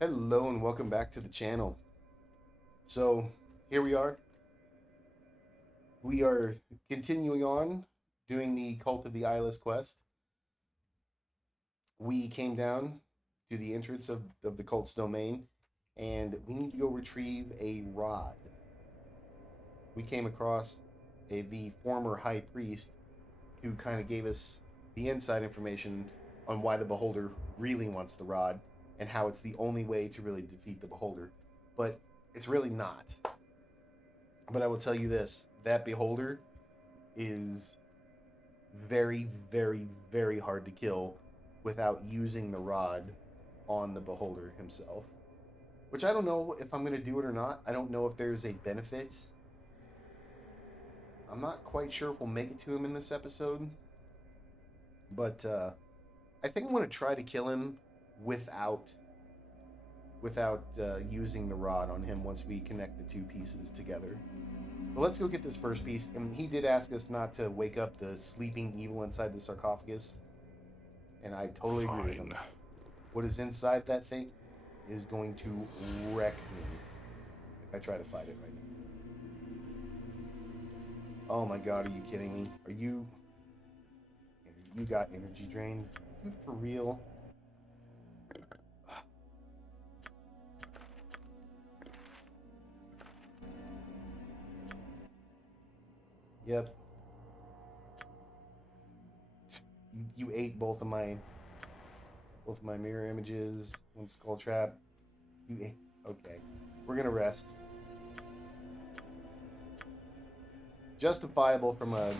Hello and welcome back to the channel. So here we are. We are continuing on doing the Cult of the Eyeless quest. We came down to the entrance of the cult's domain and we need to go retrieve a rod. We came across the former high priest who kind of gave us the inside information on why the beholder really wants the rod and how it's the only way to really defeat the beholder. But it's really not. But I will tell you this, that beholder is very, very, very hard to kill without using the rod on the beholder himself. Which I don't know if I'm going to do it or not. I don't know if there's a benefit. I'm not quite sure if we'll make it to him in this episode. But I think I'm going to try to kill him without using the rod on him once we connect the two pieces together. But let's go get this first piece. And he did ask us not to wake up the sleeping evil inside the sarcophagus. And I totally agree with him. What is inside that thing is going to wreck me if I try to fight it right now. Oh my god, are you kidding me? Are you... You got energy drained? Are you for real? Yep. You ate both of my mirror images. One skull trap. You ate. Okay. We're gonna rest. Justifiable from a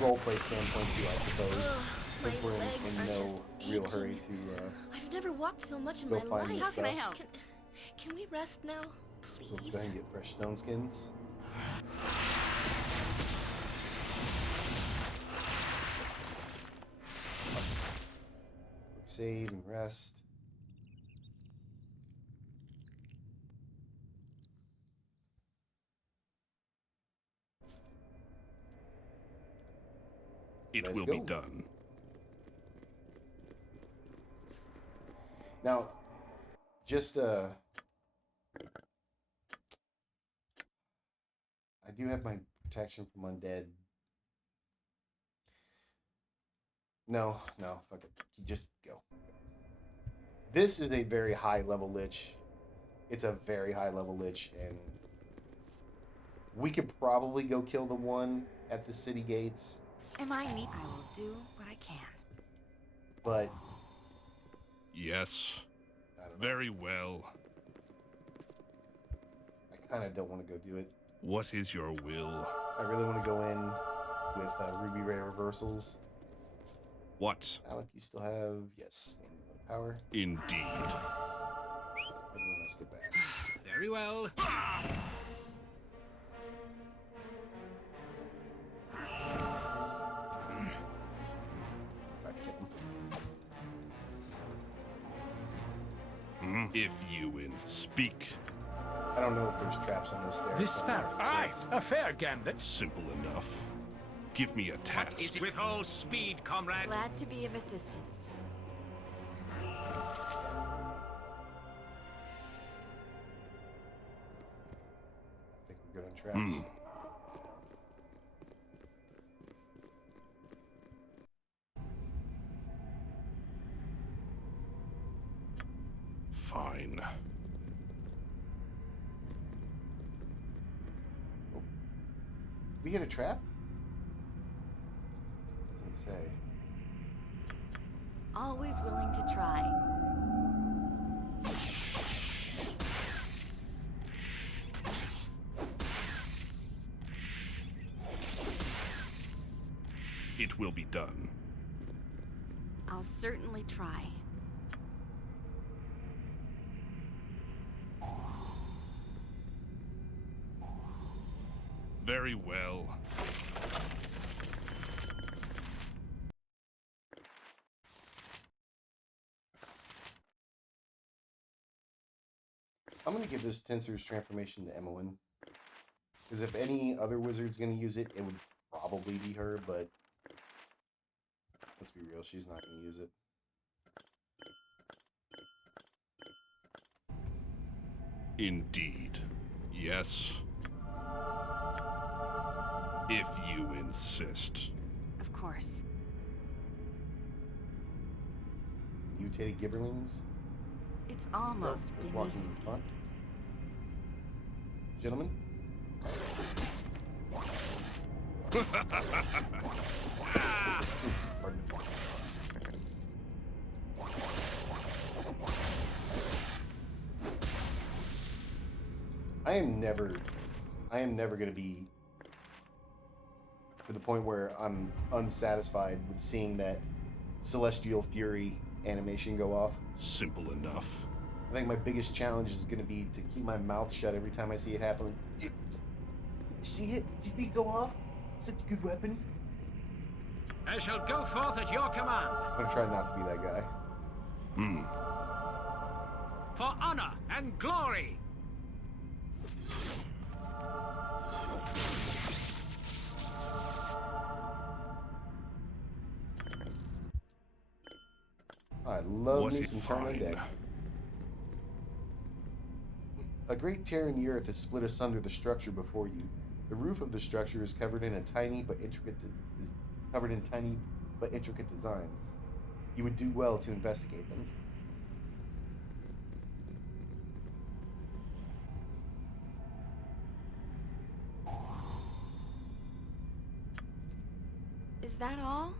roleplay standpoint too, I suppose. Since we're in no real hurry to I've never walked so much in go my find life. this How can I stuff. help? Can we rest now? Please. So let's go ahead and get fresh stone skins. Quick save and rest. It will be done. Now, just I do have my protection from undead. No, fuck it. Just go. This is a very high level lich. It's a very high level lich, and we could probably go kill the one at the city gates. Am I neat? I will do what I can. But Yes. I don't know. Very well. I kind of don't want to go do it. What is your will? I really want to go in with Ruby Ray reversals. What? Alec, you still have standing power. Indeed. Everyone else get back. Very well. Right, kill him. If you speak. I don't know if there's traps on those stairs. This so I'm sparrow. not Aye, sure. a fair gambit. Simple enough. Give me a task. Is it with all speed, comrade? Glad to be of assistance. I think we're good on traps. Fine. Oh. We hit a trap? Doesn't say. Always willing to try. It will be done. I'll certainly try. Very well. I'm going to give this Tensor's transformation to Emmeline. Because if any other wizard's going to use it, it would probably be her, but let's be real, she's not going to use it. Indeed. Yes. If you insist. Of course. Mutated gibberlings. It's almost beneath Walking me. in front. Gentlemen. Pardon me. I am never going to be to the point where I'm unsatisfied with seeing that Celestial Fury animation go off. Simple enough. I think my biggest challenge is going to be to keep my mouth shut every time I see it happen. See it? Did you see it go off? Such a good weapon. I shall go forth at your command. I'm going to try not to be that guy. For honor and glory. I love What me if some turn on fine? deck. A great tear in the earth has split asunder the structure before you. The roof of the structure is covered in tiny but intricate designs. You would do well to investigate them. Is that all?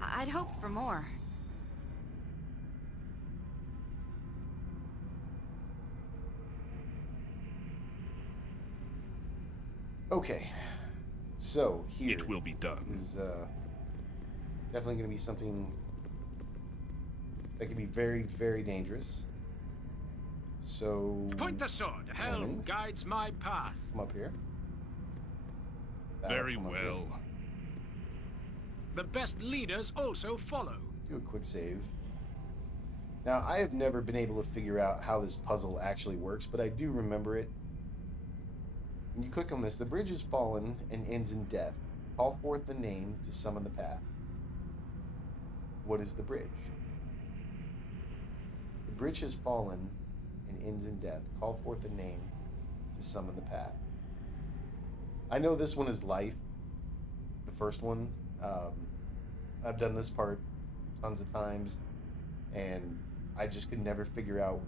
I'd hoped for more. Okay, so here It will be done. is definitely going to be something that can be very, very dangerous. So Point the sword. Hell Gentlemen, guides my path. come up here. Very Come up here. well. The best leaders also follow. Do a quick save. Now, I have never been able to figure out how this puzzle actually works, but I do remember it. When you click on this, the bridge has fallen and ends in death. Call forth the name to summon the path. What is the bridge? The bridge has fallen and ends in death. Call forth the name to summon the path. I know this one is life. The first one. I've done this part tons of times, and I just could never figure out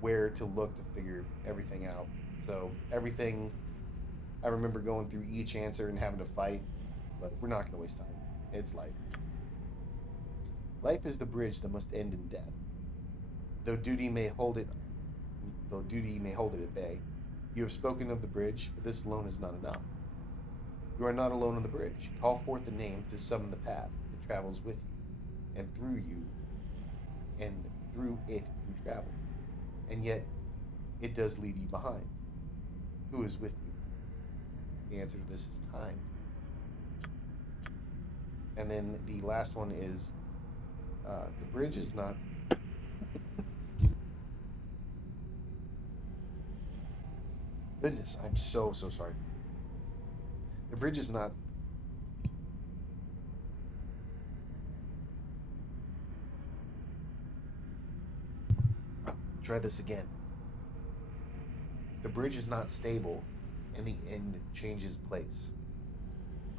where to look to figure everything out. So everything, I remember going through each answer and having to fight, but we're not going to waste time. It's life. Life is the bridge that must end in death. Though duty may hold it at bay. You have spoken of the bridge, but this alone is not enough. You are not alone on the bridge. Call forth the name to summon the path that travels with you, and through you, and through it you travel. And yet, it does leave you behind. Who is with you? The answer to this is time. And then the last one is, the bridge is not... Goodness, I'm so sorry. The bridge is not... Try this again. The bridge is not stable, and the end changes place.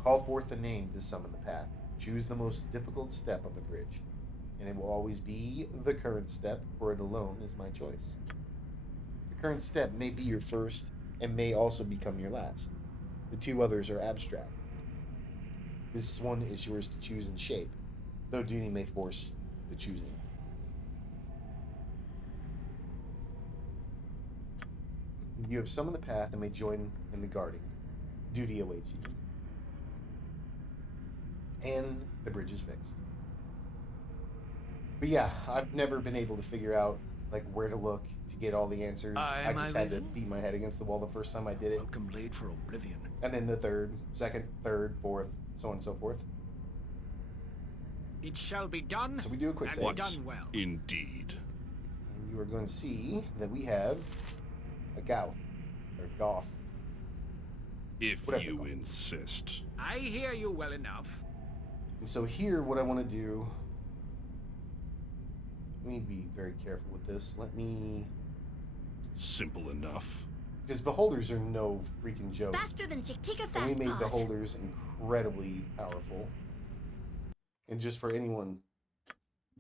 Call forth the name to summon the path. Choose the most difficult step on the bridge, and it will always be the current step, for it alone is my choice. The current step may be your first, and may also become your last. The two others are abstract. This one is yours to choose and shape, though duty may force the choosing. You have summoned the path and may join in the guarding. Duty awaits you. And the bridge is fixed. But yeah, I've never been able to figure out like where to look to get all the answers. I just had to beat my head against the wall the first time I did it. Welcome blade for oblivion. And then the second, third, fourth, so on and so forth. It shall be done. So we do a quick and save. What? done well. Indeed. And you are going to see that we have a Goth, or Goth. If Whatever you they're called. insist. I hear you well enough. And so here, what I want to do, we need to be very careful with this. Let me Simple enough. Because beholders are no freaking joke. Faster than Chick-Tika And we fast made paws. beholders incredibly powerful. And just for anyone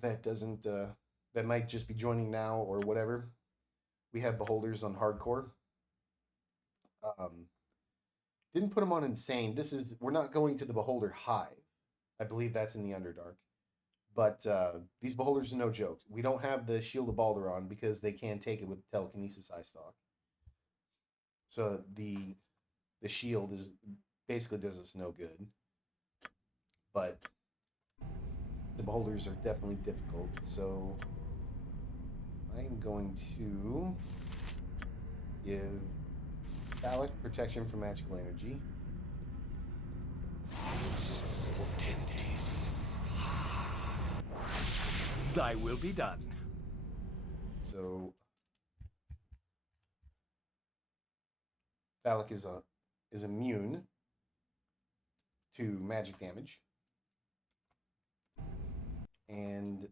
that doesn't, that might just be joining now or whatever, we have beholders on hardcore. Didn't put them on insane. We're not going to the beholder high. I believe that's in the Underdark. But these beholders are no joke. We don't have the Shield of Balder on because they can't take it with telekinesis eye stock. So the shield is basically does us no good. But the beholders are definitely difficult. So I am going to give Phallic protection from magical energy. Thy will be done. So Phallic is immune to magic damage. And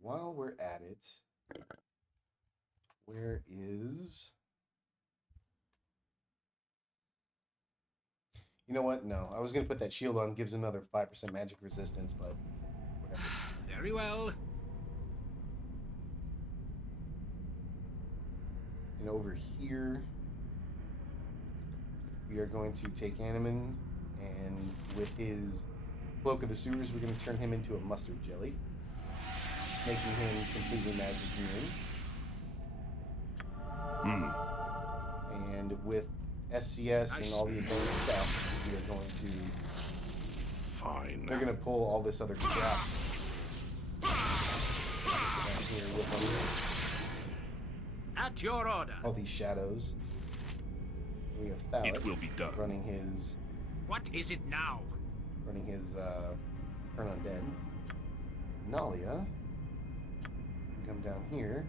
while we're at it, where is... You know what? No, I was going to put that shield on, gives another 5% magic resistance, but whatever. Very well. And over here, we are going to take Animan, and with his Cloak of the Sewers, we're going to turn him into a mustard jelly, making him completely magic immune. And with SCS and all the advanced stuff, we are going to... Fine. They're going to pull all this other crap down here with them. At your order. All these shadows. We have Phallic It will be done. running his... What is it now? Running his Turn Undead. Nalia, come down here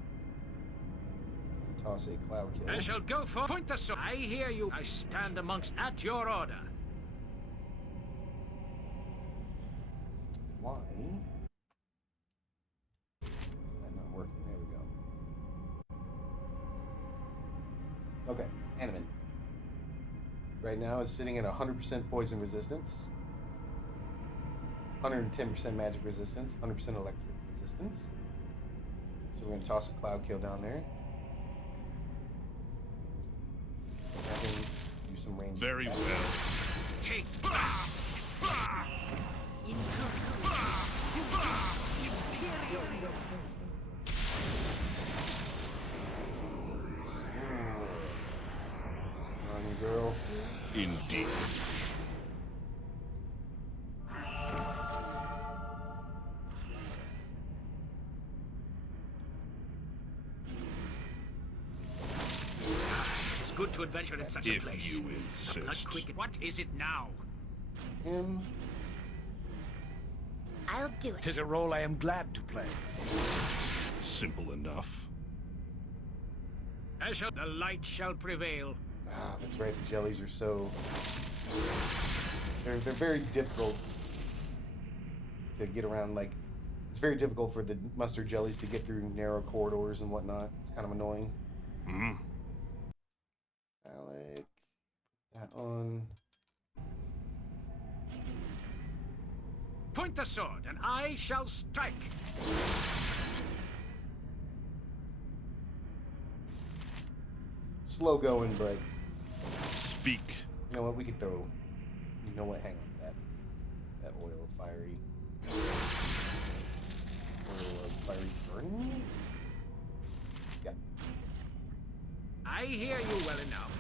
and toss a Cloud Kill. I shall go for point the sword. I hear you. I stand amongst at your order. Why is that not working? There we go. Okay, Animan. Right now it's sitting at 100% poison resistance, 110% magic resistance, 100% electric resistance. So we're going to toss a Cloud Kill down there. Have him do some range. Very well. Take. On you, girl. Indeed. It's good to adventure in such a If place. you Blood insist. quick. What is it now? Him. I'll do it. Tis a role I am glad to play. Simple enough. The light shall prevail. Ah, that's right. The jellies are so... They're very difficult to get around. Like, it's very difficult for the mustard jellies to get through narrow corridors and whatnot. It's kind of annoying. Alec, that on. Point the sword, and I shall strike. Slow going, but Speak. you know what? We could throw. You know what? Hang on. That oil of fiery. Oil of fiery burning? Yeah. I hear you well enough.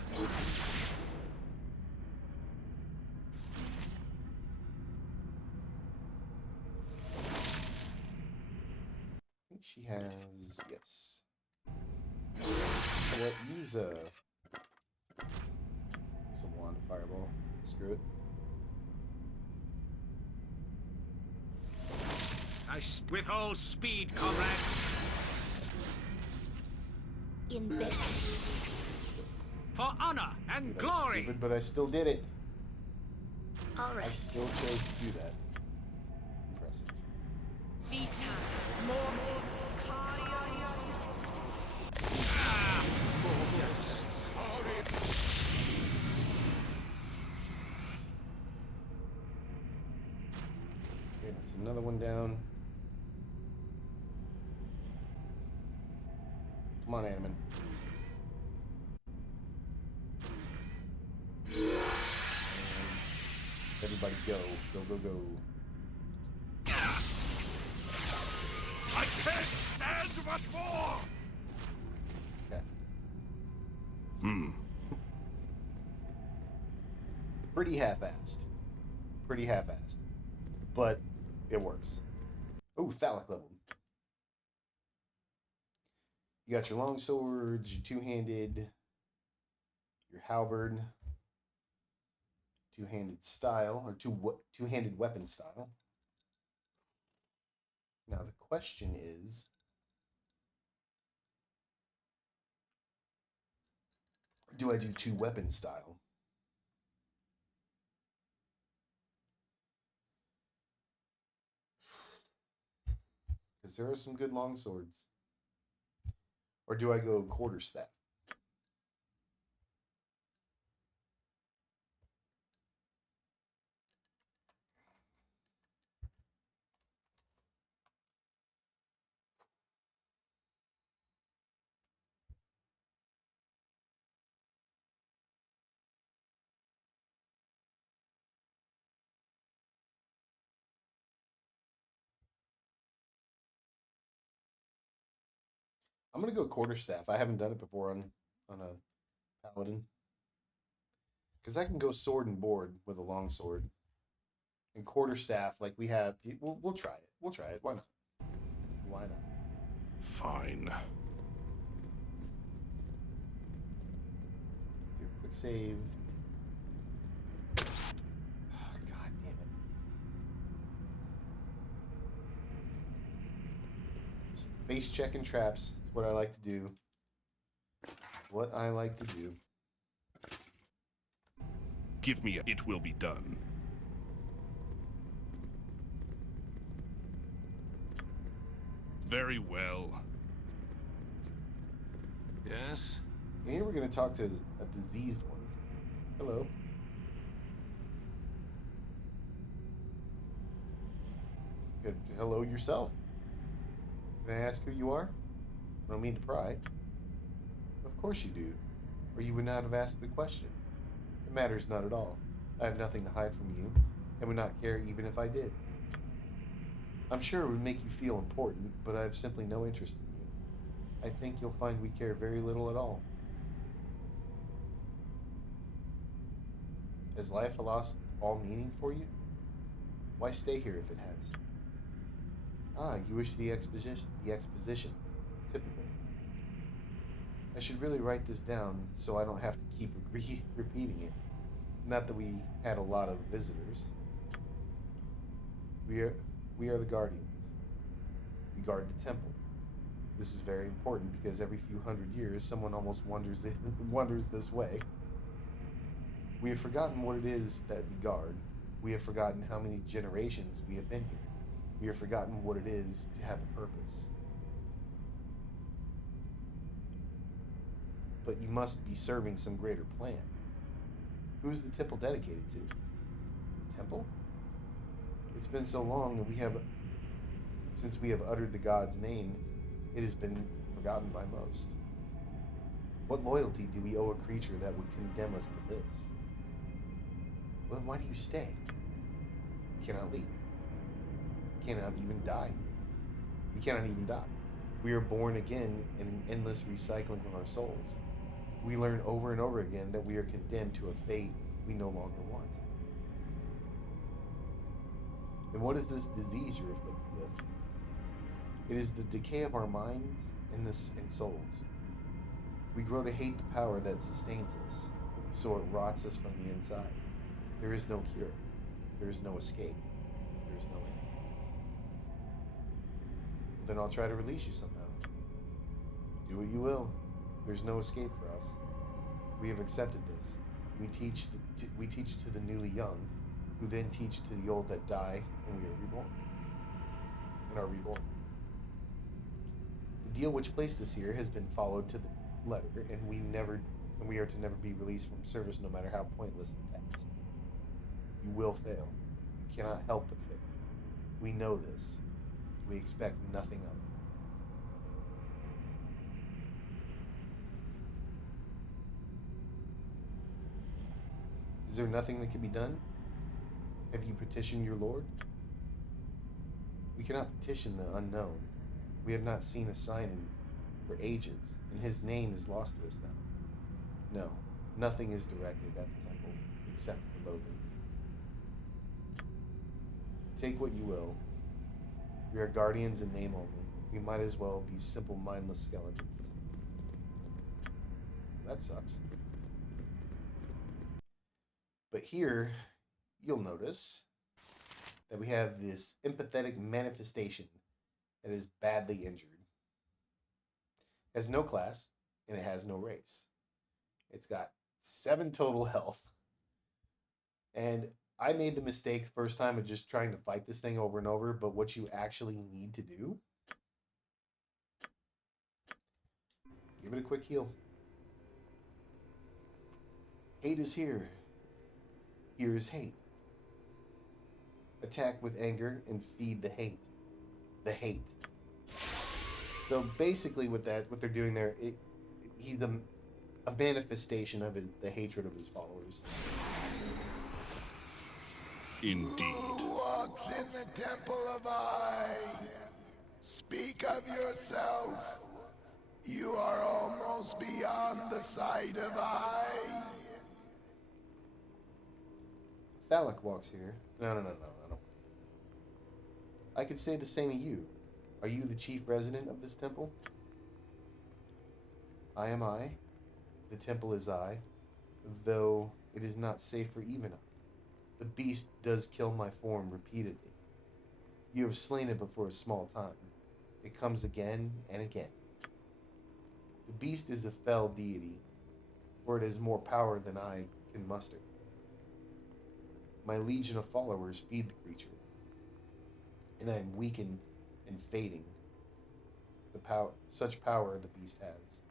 I think she has. Yes. You know what? Use a wand of fireball. Screw it. With all speed, comrade. In bed. For honor and Dude, that was glory. stupid, but I still did it. All I right. still chose to do that. Impressive. Vita mortis. another one down. Come on, Animan. Everybody go. Go, go, go. I can't stand much more! Okay. Hmm. Pretty half-assed. Pretty half-assed. But it works. Oh, Thalic level. You got your long swords, your two-handed, your halberd, two-handed style, or two-handed weapon style. Now the question is, do I do two weapon style? Because there are some good long swords. Or do I go quarterstaff? I'm gonna go quarterstaff. I haven't done it before on a paladin. Because I can go sword and board with a long sword. And quarterstaff, like we have, we'll try it. We'll try it. Why not? Why not? Fine. Do a quick save. Oh, God damn it. Just face checking traps. It's what I like to do. What I like to do. Give me it will be done. Very well. Yes? And here we're going to talk to a diseased one. Hello. Good. Hello yourself. Can I ask who you are? I don't mean to pry. Of course you do. Or you would not have asked the question. It matters not at all. I have nothing to hide from you, and would not care even if I did. I'm sure it would make you feel important, but I have simply no interest in you. I think you'll find we care very little at all. Has life lost all meaning for you? Why stay here if it has? Ah, you wish the exposition. Typical. I should really write this down so I don't have to keep repeating it. Not that we had a lot of visitors. We are the guardians. We guard the temple. This is very important because every few hundred years someone almost wanders this way. We have forgotten what it is that we guard. We have forgotten how many generations we have been here. We have forgotten what it is to have a purpose. But you must be serving some greater plan. Who is the temple dedicated to? The temple? It's been so long that since we have uttered the god's name, it has been forgotten by most. What loyalty do we owe a creature that would condemn us to this? Well, why do you stay? You cannot leave. You cannot even die. We cannot even die. We are born again in an endless recycling of our souls. We learn over and over again that we are condemned to a fate we no longer want. And what is this disease you're afflicted with? It is the decay of our minds and souls. We grow to hate the power that sustains us, so it rots us from the inside. There is no cure. There is no escape. There is no end. Then I'll try to release you somehow. Do what you will. There's no escape for us. We have accepted this. We teach to the newly young, who then teach to the old that die, and we are reborn. And are reborn. The deal which placed us here has been followed to the letter, and we are to never be released from service, no matter how pointless the task. You will fail. You cannot help but fail. We know this. We expect nothing of it. Is there nothing that can be done? Have you petitioned your Lord? We cannot petition the unknown. We have not seen a sign for ages, and his name is lost to us now. No, nothing is directed at the temple except for loathing. Take what you will. We are guardians in name only. We might as well be simple, mindless skeletons. That sucks. But here, you'll notice that we have this empathetic manifestation that is badly injured. It has no class, and it has no race. It's got 7 total health. And I made the mistake the first time of just trying to fight this thing over and over, but what you actually need to do, give it a quick heal. Hate is here. Here is hate. Attack with anger and feed the hate. The hate. So basically, what they're doing there, he's a manifestation of the hatred of his followers. Indeed. Who walks in the temple of I? Speak of yourself. You are almost beyond the sight of I. Thalak walks here. No. I could say the same of you. Are you the chief resident of this temple? I am I. The temple is I, though it is not safe for even I. The beast does kill my form repeatedly. You have slain it before a small time. It comes again and again. The beast is a fell deity, for it has more power than I can muster. My legion of followers feed the creature, and I am weakened and fading. Such power the beast has.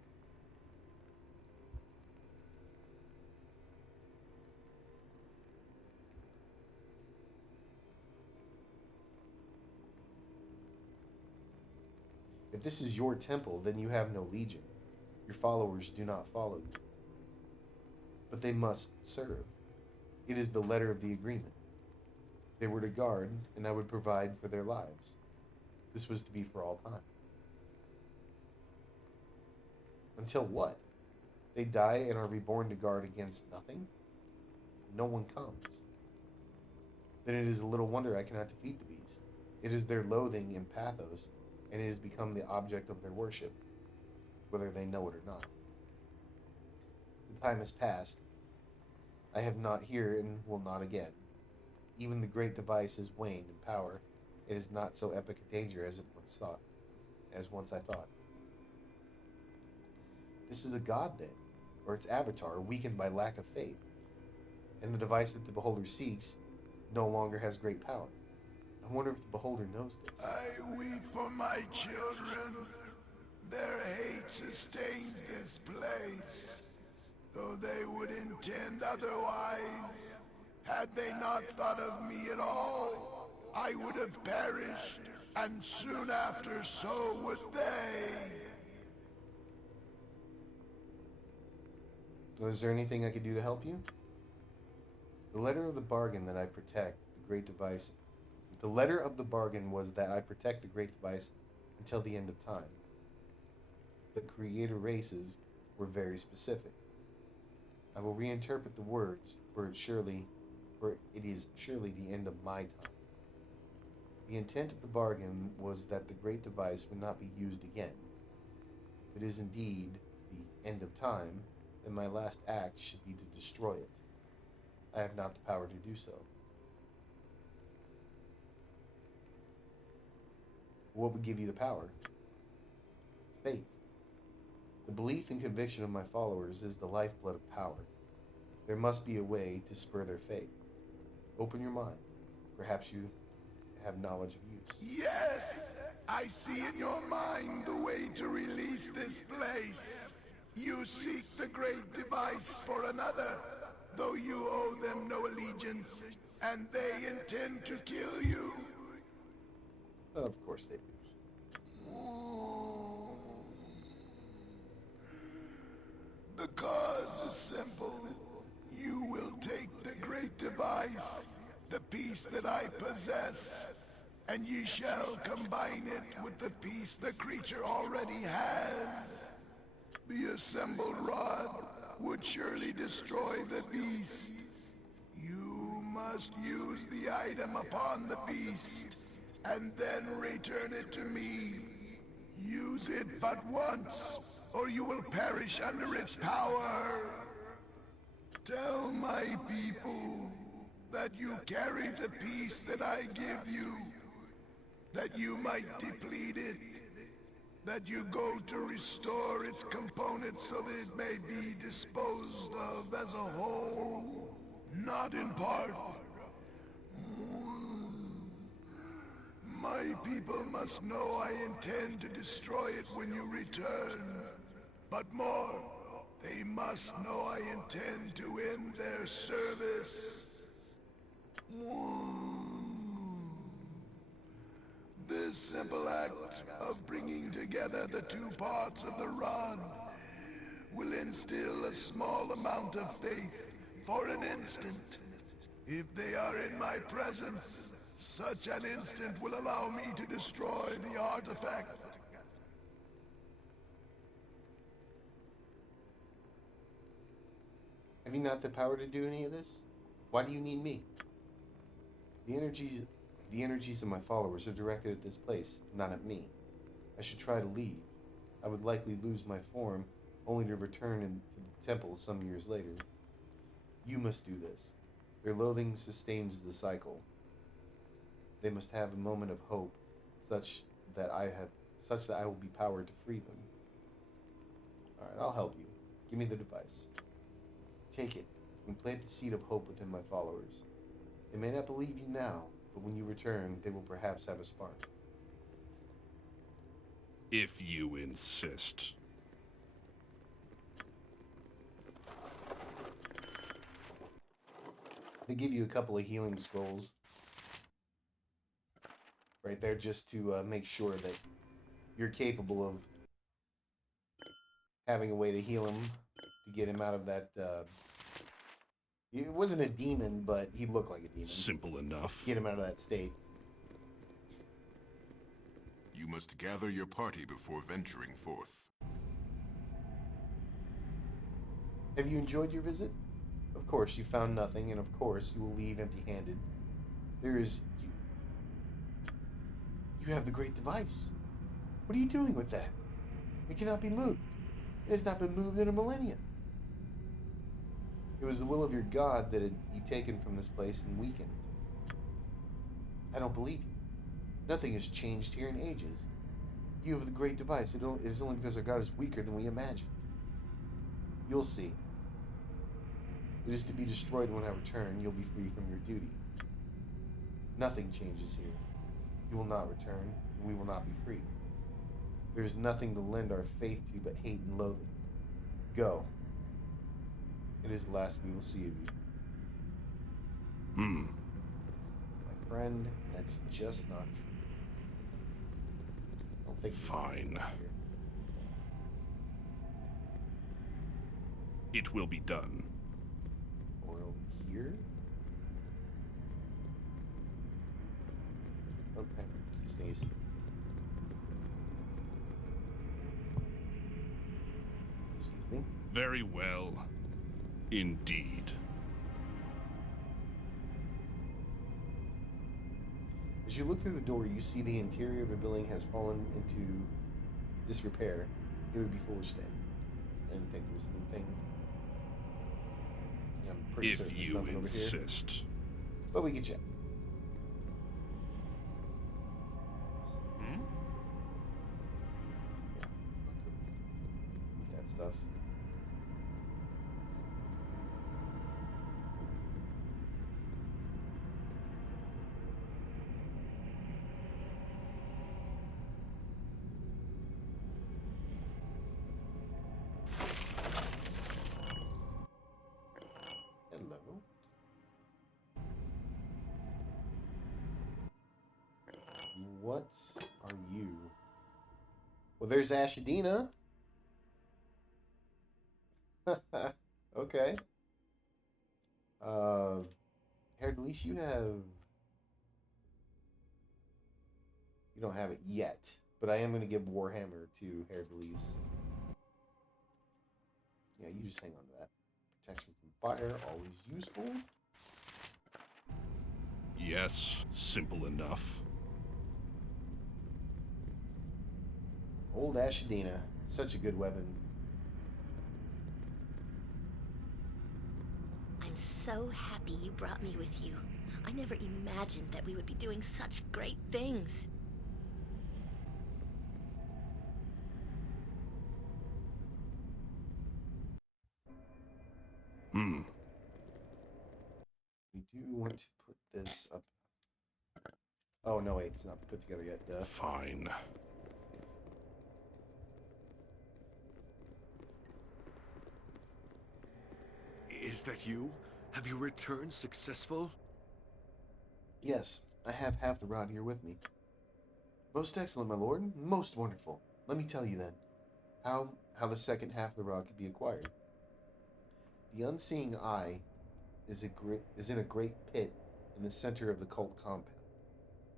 If this is your temple, then you have no legion. Your followers do not follow you. But they must serve. It is the letter of the agreement. They were to guard, and I would provide for their lives. This was to be for all time. Until what? They die and are reborn to guard against nothing? No one comes. Then it is a little wonder I cannot defeat the beast. It is their loathing and pathos, and it has become the object of their worship, whether they know it or not. The time has passed. I have not here and will not again. Even the great device has waned in power. It is not so epic a danger as once I thought. This is a god then, or its avatar, weakened by lack of faith. And the device that the beholder seeks no longer has great power. I wonder if the beholder knows this. I weep for my children. Their hate sustains this place. Though they would intend otherwise, had they not thought of me at all, I would have perished, and soon after so would they. Is there anything I could do to help you? The letter of the bargain that I protect the great device. The letter of the bargain was that I protect the great device until the end of time. The creator races were very specific. I will reinterpret the words, for it is surely the end of my time. The intent of the bargain was that the great device would not be used again. If it is indeed the end of time, then my last act should be to destroy it. I have not the power to do so. What would give you the power? Faith. The belief and conviction of my followers is the lifeblood of power. There must be a way to spur their faith. Open your mind. Perhaps you have knowledge of use. Yes! I see in your mind the way to release this place. You seek the great device for another, though you owe them no allegiance, and they intend to kill you. Of course they do. The cause is simple. You will take the great device, the piece that I possess, and ye shall combine it with the piece the creature already has. The assembled rod would surely destroy the beast. You must use the item upon the beast, and then return it to me. Use it but once, or you will perish under its power. Tell my people that you carry the piece that I give you, that you might deplete it, that you go to restore its components so that it may be disposed of as a whole, not in part. My people must know I intend to destroy it when you return. But more, they must know I intend to end their service. This simple act of bringing together the two parts of the rod will instill a small amount of faith for an instant. If they are in my presence, such an instant will allow me to destroy the artifact. Have you not the power to do any of this? Why do you need me? The energies of my followers are directed at this place, not at me. I should try to leave. I would likely lose my form, only to return into the temple some years later. You must do this. Their loathing sustains the cycle. They must have a moment of hope, such that I will be powered to free them. Alright, I'll help you. Give me the device. Take it, and plant the seed of hope within my followers. They may not believe you now, but when you return, they will perhaps have a spark. If you insist. They give you a couple of healing scrolls right there just to make sure that you're capable of having a way to heal him, to get him out of that. It wasn't a demon, but he looked like a demon. Simple enough. Get him out of that state. You must gather your party before venturing forth. Have you enjoyed your visit? Of course, you found nothing, and of course, you will leave empty-handed. There is... You have the great device. What are you doing with that? It cannot be moved. It has not been moved in a millennia. It was the will of your God that it be taken from this place and weakened. I don't believe you. Nothing has changed here in ages. You have the great device. It is only because our God is weaker than we imagined. You'll see. It is to be destroyed when I return. You'll be free from your duty. Nothing changes here. You will not return, and we will not be free. There is nothing to lend our faith to but hate and loathing. Go. It is the last we will see of you. My friend, that's just not true. I don't think Fine. It will be done. Or over here? Okay, he sneezes. Excuse me. Very well. Indeed. As you look through the door, you see the interior of the building has fallen into disrepair. It would be foolish then. I didn't think there was anything. I'm pretty certain If there's you nothing over here. insist. But we can check. Hmm? Yeah. That stuff. Hello. What Well, there's Ashadina. Okay. Harold, at least you have... You don't have it yet, but I am going to give Warhammer to Hercules. Yeah, you just hang on to that. Protection from fire, always useful. Yes, simple enough. Old Ashadina, such a good weapon. I'm so happy you brought me with you. I never imagined that we would be doing such great things. Hmm. We do want to put this up. Oh, no, wait, it's not put together yet. Duh. Fine. Is that you? Have you returned successful? Yes, I have half the rod here with me. Most excellent, my lord. Most wonderful. Let me tell you then, how the second half of the rod could be acquired. The unseeing eye is in a great pit in the center of the cult compound.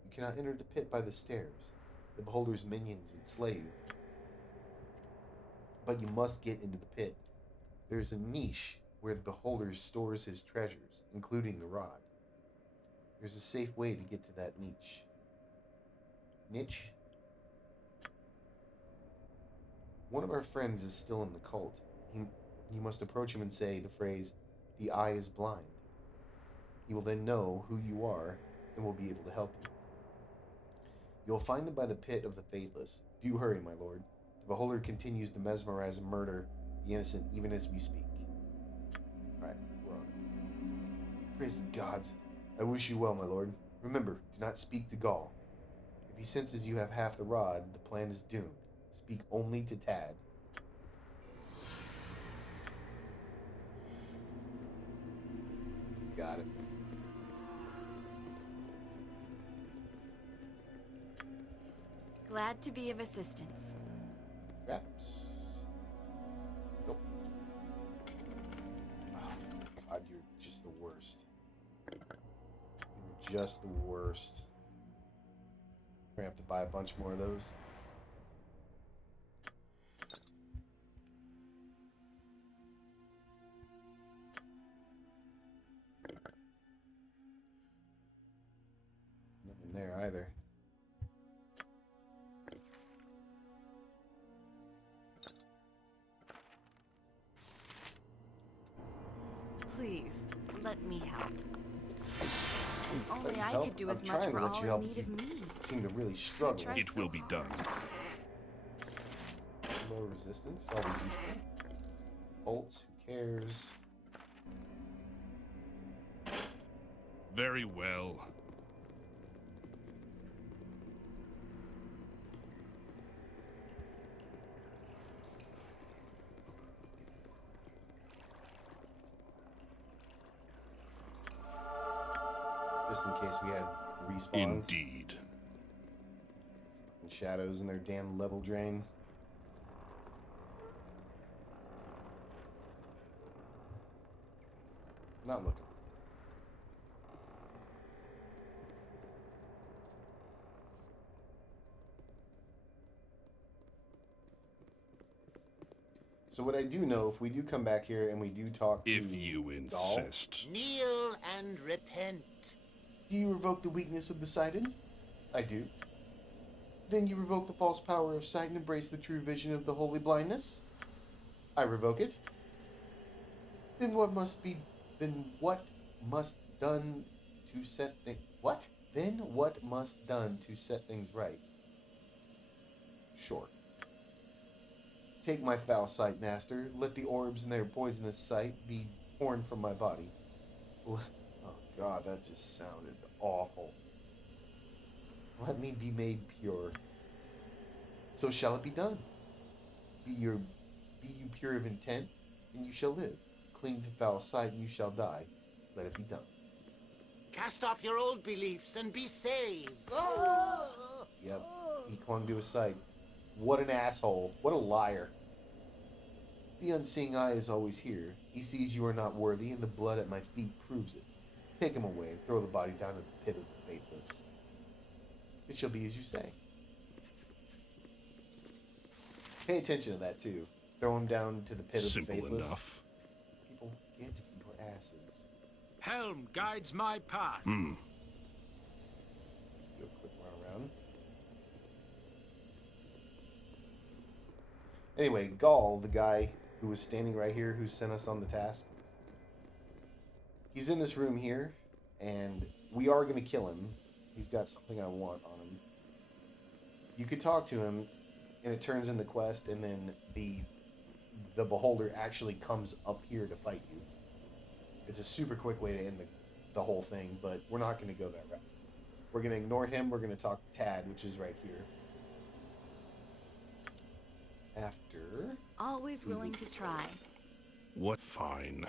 You cannot enter the pit by the stairs. The beholder's minions would slay you. But you must get into the pit. There's a niche where the beholder stores his treasures, including the rod. There's a safe way to get to that niche. Niche? One of our friends is still in the cult. You must approach him and say the phrase, "The eye is blind." He will then know who you are and will be able to help you. You'll find him by the pit of the faithless. Do hurry, my lord. The beholder continues to mesmerize and murder the innocent even as we speak. Alright, we're on. Praise the gods. I wish you well, my lord. Remember, do not speak to Gaul. If he senses you have half the rod, the plan is doomed. Speak only to Tad. Got it. Glad to be of assistance. Wraps. Nope. Oh, God, you're just the worst. You're just the worst. We're gonna have to buy a bunch more of those. Nothing there either. Please, let me help. Only I Help? could do I'm as much trying for to let all you help. in need of You me. seem to really struggle. Try It so will be done. Low resistance, always useful. Bolts, who cares? Very well. Just in case we had respawns. Indeed. And shadows in their damn level drain. Not looking. So what I do know, if we do come back here and we do talk to If you Gaul, insist. Kneel and repent. do you revoke the weakness of Poseidon? I do. Then you revoke the false power of sight and embrace the true vision of the holy blindness? I revoke it. Then what must done to set things... What? Then what must done to set things right? Sure. Take my foul sight, master. Let the orbs in their poisonous sight be torn from my body. Oh God, that just sounded awful. Let me be made pure. So shall it be done. Be you pure of intent, and you shall live. Cling to foul sight, and you shall die. Let it be done. Cast off your old beliefs and be saved. Yep, he clung to his sight. What an asshole. What a liar. The unseeing eye is always here. He sees you are not worthy, and the blood at my feet proves it. Take him away and throw the body down in the pit of the faithless. It shall be as you say. Pay attention to that, too. Throw him down to the pit of the Simple faithless. enough. People, get your asses. Helm guides my path. Hmm. Do a quick run around. Anyway, Gaul, the guy who was standing right here who sent us on the task, he's in this room here, and we are going to kill him. He's got something I want on him. You could talk to him, and it turns in the quest, and then the beholder actually comes up here to fight you. It's a super quick way to end the whole thing, but we're not going to go that route. We're going to ignore him. We're going to talk to Tad, which is right here. After... Always willing to try. What fine.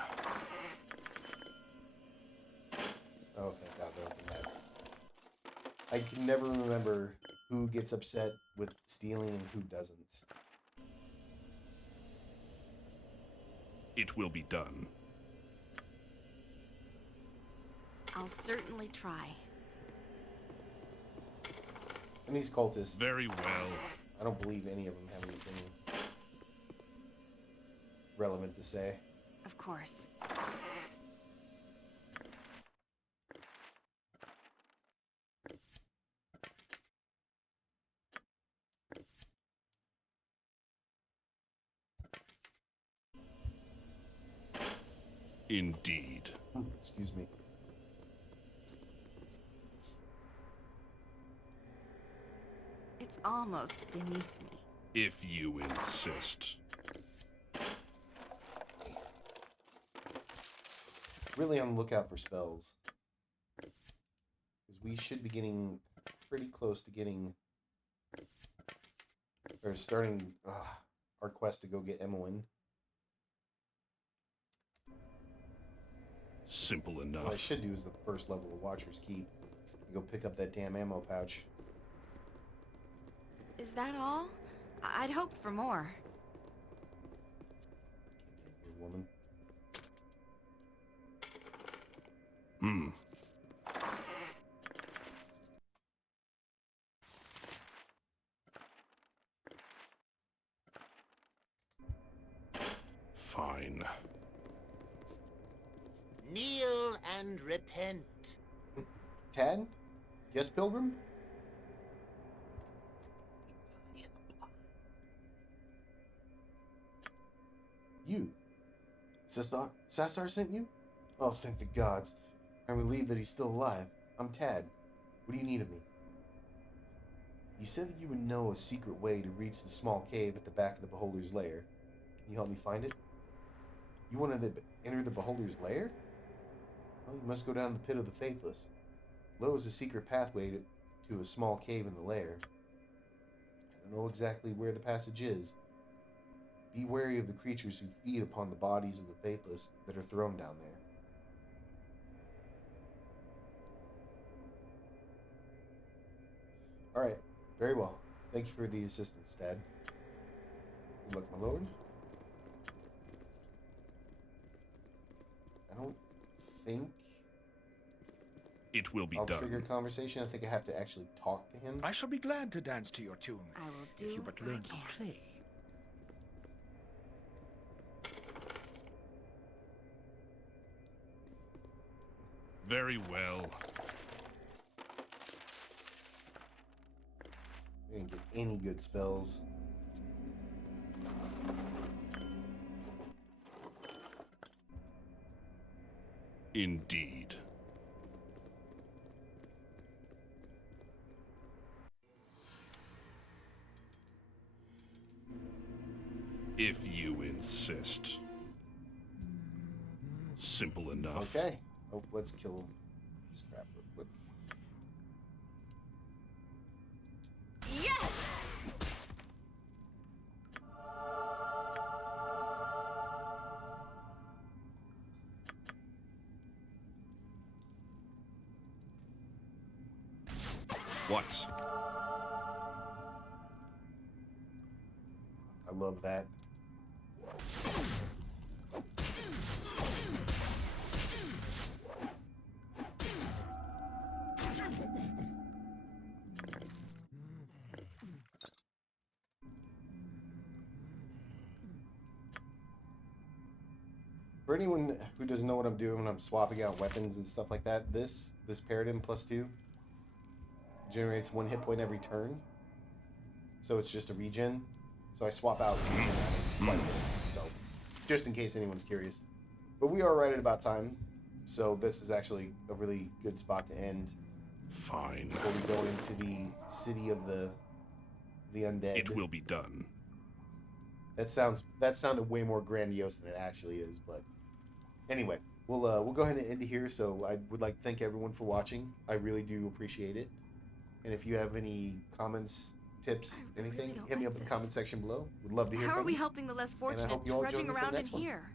Oh, thank God they opened that. I can never remember who gets upset with stealing and who doesn't. It will be done. I'll certainly try. And these cultists, Very well. I don't believe any of them have anything relevant to say. Of course. Indeed. Excuse me. It's almost beneath me. If you insist. Really on the lookout for spells. Because we should be getting pretty close to getting... or starting our quest to go get Emmeline. Simple enough. What I should do is the first level of Watcher's Keep. Go pick up that damn ammo pouch. Is that all? I'd hoped for more. Here, woman. Hmm. Fine. Kneel and repent. Tad? Yes, Pilgrim? You? Sassar sent you? Oh, thank the gods. I'm relieved that he's still alive. I'm Tad. What do you need of me? You said that you would know a secret way to reach the small cave at the back of the Beholder's Lair. Can you help me find it? You wanted to enter the Beholder's Lair? Well, you must go down the Pit of the Faithless. Below is a secret pathway to a small cave in the lair. I don't know exactly where the passage is. Be wary of the creatures who feed upon the bodies of the faithless that are thrown down there. Alright, very well. Thank you for the assistance, Dad. Good luck, my lord. I don't think It will be I'll done. trigger conversation. I think I have to actually talk to him. I shall be glad to dance to your tune. I will do if you but what I learn to can. play. Very well. I didn't get any good spells. Indeed. If you insist. Simple enough. Okay. Oh, let's kill Scrap real quick. Yes! What? love that. For anyone who doesn't know what I'm doing when I'm swapping out weapons and stuff like that, this Paradigm +2 generates 1 hit point every turn. So it's just a regen. So I swap out quite a bit. So just in case anyone's curious. But we are right at about time. So this is actually a really good spot to end. Fine. Before we go into the city of the undead. It will be done. That sounded way more grandiose than it actually is, but anyway, we'll go ahead and end it here. So I would like to thank everyone for watching. I really do appreciate it. And if you have any comments, tips, anything, hit me up in the comment section below. Would love to hear How from are we you. helping the less And I fortunate hope you all join trudging me for the around in next one. here?